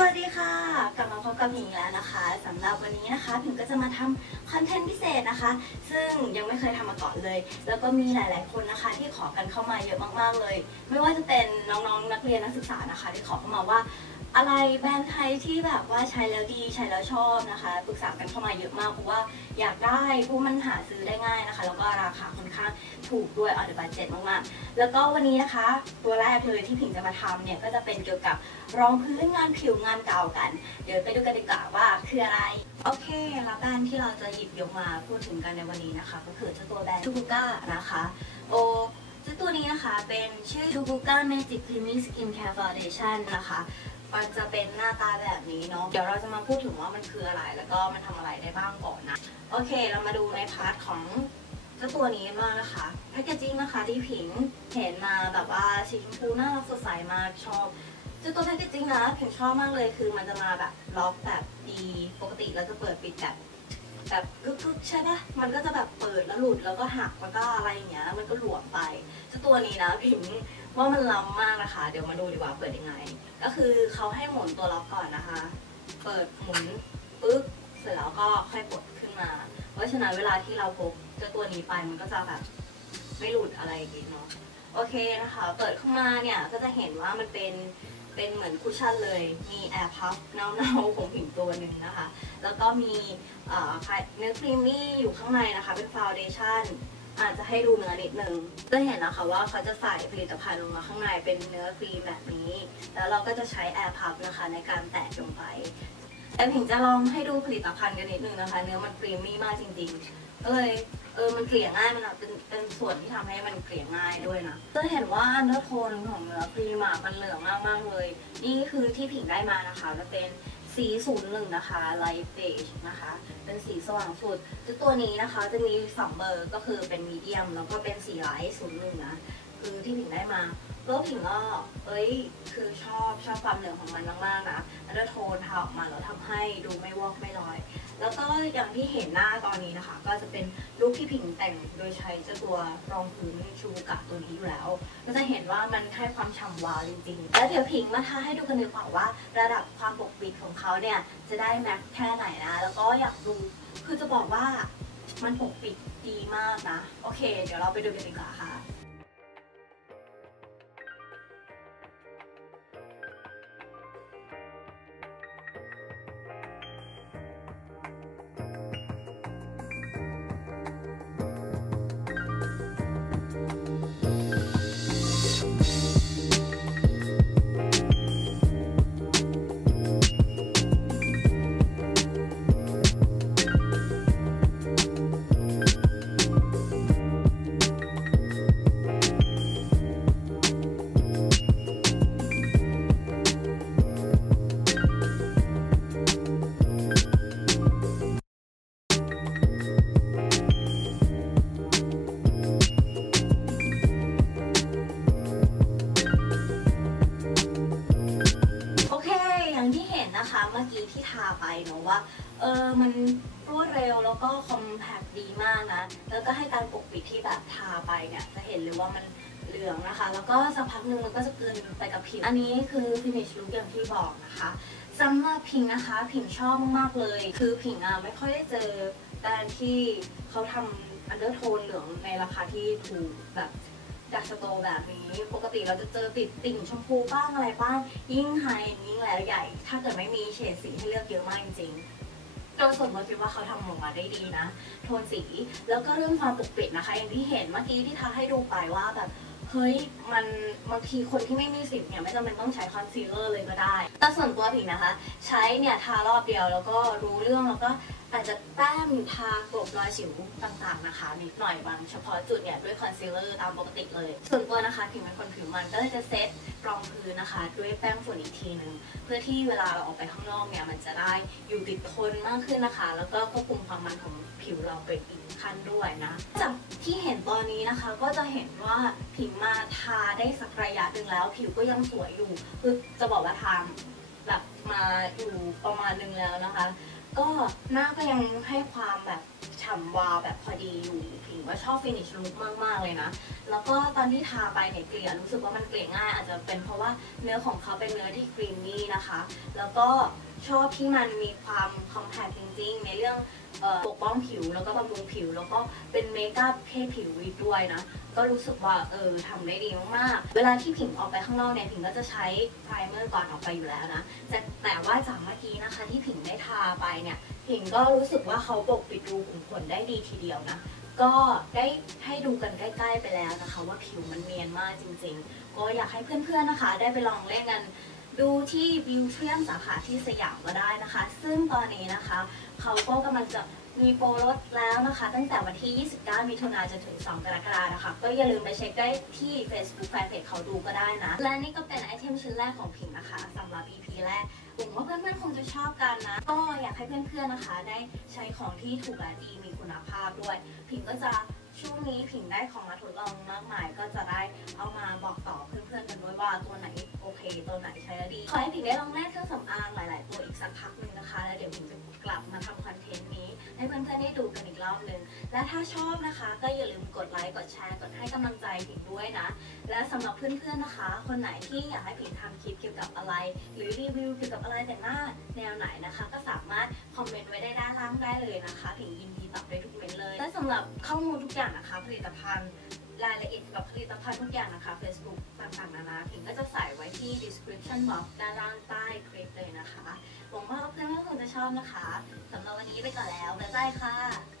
สวัสดีค่ะ กลับมาพบกับพิงแล้วนะคะสำหรับวันนี้นะคะพิงก็จะมาทำคอนเทนต์พิเศษนะคะ ซึ่งยังไม่เคยทำมาก่อนเลย แล้วก็มีหลาย ๆ คนนะคะที่ขอกันเข้ามาเยอะมากๆเลย ไม่ว่าจะเป็นน้องๆนักเรียนนักศึกษานะคะ ที่ขอเข้ามาว่า อะไรแบรนด์ไทยที่แบบว่าใช้แล้วดีใช้แล้วชอบนะคะปรึกษากันเข้ามาเยอะมากเพราะว่าอยากได้เพราะมันหาซื้อได้ง่ายนะคะ แล้วก็ราคาค่อนข้างถูกด้วยออเดอร์บัตเจ็ตมากๆแล้วก็วันนี้นะคะ ตัวแรกเลยที่ผิงจะมาทำเนี่ยก็จะเป็นเกี่ยวกับรองพื้นงานผิวงานเก่ากัน เดี๋ยวไปดูกันดีกว่าว่าคืออะไรโอเคแล้วแบรนด์ที่เราจะหยิบยกมาพูดถึงกันในวันนี้นะคะ ก็คือเจ้าตัวแบรนด์ทูบูก้านะคะโอเจ้าตัวนี้นะคะเป็นชื่อทูบูก้าเมจิกครีมมี่สกินแคร์ฟาวเดชั่นนะคะ มันจะเป็นหน้าตาแบบนี้เนาะ เดี๋ยวเราจะมาพูดถึงว่ามันคืออะไร แล้วก็มันทำอะไรได้บ้างก่อนนะ โอเค เรามาดูในพาร์ทของเจ้าตัวนี้มากนะคะ แพคเกจจิ้งนะคะที่ผิงเห็นมาแบบว่าสีชมพูน่ารักสดใสมากชอบเจ้าตัวแพคเกจจิ้งนะผิงชอบมากเลยคือมันจะมาแบบล็อกแบบดี ปกติเราจะเปิดปิดแบบ แบบกึกๆใช่ปะมันก็จะแบบเปิดแล้วหลุดแล้วก็หักแล้วก็อะไรอย่างเงี้ยแล้วมันก็หลวมไปเจ้าตัวนี้นะผิงว่ามันล้ำมากนะคะ เดี๋ยวมาดูดีกว่าเปิดยังไง ก็คือเขาให้หมุนตัวล็อกก่อนนะคะ เปิดหมุนปึ๊บเสร็จแล้วก็ค่อยกดขึ้นมา เพราะฉะนั้นเวลาที่เราพกเจ้าตัวนี้ไปมันก็จะแบบไม่หลุดอะไรอย่างเงี้ยเนาะ โอเคนะคะ เปิดเข้ามาเนี่ยก็จะเห็นว่ามันเป็นเป็นเหมือนคุชชั่นเลย มีแอร์พัฟเนาๆของผิงตัวหนึ่งนะคะ แล้วก็มีเนื้อครีมมี่อยู่ข้างในนะคะ เป็นฟาวเดชั่นอาจจะให้ดูเนื้อนิดนึงจะเห็นนะคะว่าเขาจะใส่ผลิตภัณฑ์ลงมาข้างในเป็นเนื้อครีมแบบนี้ แล้วเราก็จะใช้แอร์พัฟนะคะในการแตะลงไป แต่ผิงจะลองให้ดูผลิตภัณฑ์กันนิดนึงนะคะ เนื้อมันครีมมี่มากจริงๆ ก็เลย เออมันเกลี่ยง่ายมันเป็นเป็นส่วนที่ทำให้มันเกลี่ยง่ายด้วยนะจะเห็นว่าเนื้อโทนของเนื้อครีมอะมันเหลืองมากๆเลย นี่คือที่ผิงได้มานะคะจะเป็นสีศูนย์หนึ่งนะคะ light beige นะคะ เป็นสีสว่างสุดซึ่งตัวนี้นะคะจะมีสองเบอร์ก็คือเป็นมีเดียมแล้วก็เป็นสีไลท์ศูนย์หนึ่งนะคือที่ผิงได้มาแล้วผิงก็เอ้ย คือชอบชอบความเหลืองของมันมากๆนะแล้วโทนทาออกมาแล้วทำให้ดูไม่วอกไม่ลอย แล้วก็อย่างที่เห็นหน้าตอนนี้นะคะ ก็จะเป็นลุคที่ผิงแต่งโดยใช้เจ้าตัวรองพื้นชูกะตัวนี้อยู่แล้วก็จะเห็นว่ามันให้ความฉ่ำวาวจริงๆ แล้วเดี๋ยวผิงมาทาให้ดูกันดีกว่าว่า ระดับความปกปิดของเขาเนี่ยจะได้แม็กแค่ไหนนะ แล้วก็อยากดูคือจะบอกว่ามันปกปิดดีมากนะ โอเค เดี๋ยวเราไปดูกันดีกว่าค่ะ นะคะเมื่อกี้ที่ทาไปเนอะว่าเออมันรวดเร็วแล้วก็คอมแพคดีมากนะ แล้วก็ให้การปกปิดที่แบบทาไปเนี่ยจะเห็นเลยว่ามันเหลืองนะคะ แล้วก็สักพักหนึ่งมันก็จะกลืนไปกับผิว อันนี้คือ finish look อย่างที่บอกนะคะสำหรับพิงนะคะพิงชอบมากๆเลย คือพิงอะไม่ค่อยได้เจอแบรนด์ที่เขาทำอันเดอร์โทนเหลืองในราคาที่ถูกแบบ ดักสโตแบบนี้ ปกติเราจะเจอติดติ่งชมพูบ้างอะไรบ้าง ยิ่งไฮยิ่งแล้วใหญ่ ถ้าเกิดไม่มีเฉดสีให้เลือกเยอะมากจริงๆโดยส่วนตัวคิดว่าเขาทำออกมาได้ดีนะ โทนสี แล้วก็เรื่องความปกปิดนะคะ อย่างที่เห็นเมื่อกี้ที่ทาให้ดูไปว่าแบบ เฮ้ยมันบางทีคนที่ไม่มีสิวเนี่ยไม่จำเป็นต้องใช้คอนซีลเลอร์เลยก็ได้ แต่ส่วนตัวผิงนะคะ ใช้เนี่ยทารอบเดียวแล้วก็รู้เรื่องแล้วก็อาจจะแต้มทากลบรอยสิวต่างๆนะคะนิดหน่อยบางเฉพาะจุดเนี่ยด้วยคอนซีลเลอร์ตามปกติเลย ส่วนตัวนะคะผิงเป็นคนผิวมันก็เลยจะเซตรองพื้นนะคะ ด้วยแป้งฝุ่นอีกทีหนึ่งเพื่อที่เวลาเราออกไปข้างนอกเนี่ยมันจะได้อยู่ติดทนมากขึ้นนะคะ แล้วก็ควบคุมความมันของผิวเราไปอีก คันด้วยนะ จากที่เห็นตอนนี้นะคะก็จะเห็นว่าผิวมาทาได้สักระยะหนึ่งแล้ว ผิวก็ยังสวยอยู่ คือจะบอกว่าทาแบบมาอยู่ประมาณหนึ่งแล้วนะคะ ก็หน้าก็ยังให้ความแบบำวาวแบบพอดีอยู่ผิงว่าชอบฟินิชลุคมากๆเลยนะ แล้วก็ตอนที่ทาไปเนี่ยเกลี่ยรู้สึกว่ามันเกลี่ยง่ายอาจจะเป็นเพราะว่าเนื้อของเขาเป็นเนื้อที่ครีมมี่นะคะ แล้วก็ชอบที่มันมีความคอมแพคจริงๆ ในเรื่องปกป้องผิวแล้วก็บำรุงผิว แล้วก็เป็นเมคอัพให้ผิวอีกด้วยนะ ก็รู้สึกว่าเออทำได้ดีมากๆ เวลาที่ผิงออกไปข้างนอกเนี่ยผิงก็จะใช้ไพรเมอร์ก่อนออกไปอยู่แล้วนะแต่แต่ว่าจากเมื่อกี้นะคะที่ผิงได้ทาไปเนี่ย ผิงก็รู้สึกว่าเขาปกปิดรูขุมขนได้ดีทีเดียวนะ ก็ได้ให้ดูกันใกล้ ๆ ไปแล้วนะคะ ว่าผิวมันเนียนมากจริง ๆ ก็อยากให้เพื่อนๆนะคะ ได้ไปลองเล่นกันดูที่บิวเทียมสาขาที่สยามก็ได้นะคะ ซึ่งตอนนี้นะคะ เขาก็กำลังจะมีโปรลดแล้วนะคะ ตั้งแต่วันที่ 29 มิถุนายนจนถึง 2 กรกฎาคมนะคะ ก็อย่าลืมไปเช็คได้ที่ Facebook Fanpage เขาดูก็ได้นะ และนี่ก็เป็นไอเทมชิ้นแรกของผิงนะคะสำหรับ EP แรก ลุ่มว่าเพื่อนๆคงจะชอบกันนะ ก็อยากให้เพื่อนๆนะคะ ได้ใช้ของที่ถูกและดีมีคุณภาพด้วยผิงก็จะช่วงนี้ผิงได้ของมาทดลองมากมาย ก็จะได้เอามาบอกต่อเพื่อนๆกันด้วยว่าตัวไหนโอเค ตัวไหนใช้แล้วดี ขอให้ผิงได้ลองแรกเครื่องสำอาง และถ้าชอบนะคะก็อย่าลืมกดไลค์กดแชร์กดให้กำลังใจผิงด้วยนะ และสำหรับเพื่อนๆนะคะ คนไหนที่อยากให้ผิงทำคลิปเกี่ยวกับอะไร หรือรีวิวเกี่ยวกับอะไรแต่งหน้าแนวไหนนะคะ ก็สามารถคอมเมนต์ไว้ได้ด้านล่างได้เลยนะคะผิงยินดีตอบได้ทุกเมนต์เลย และสำหรับข้อมูลทุกอย่างนะคะ ผลิตภัณฑ์รายละเอียดเกี่ยวกับผลิตภัณฑ์ทุกอย่างนะคะ Facebook ต่างๆนานาผิงก็จะใส่ไว้ที่ description box ด้านล่างใต้คลิปเลยนะคะ หวังว่าเพื่อนๆคงจะชอบนะคะ สำหรับวันนี้ไปก่อนแล้ว บ๊ายบายค่ะ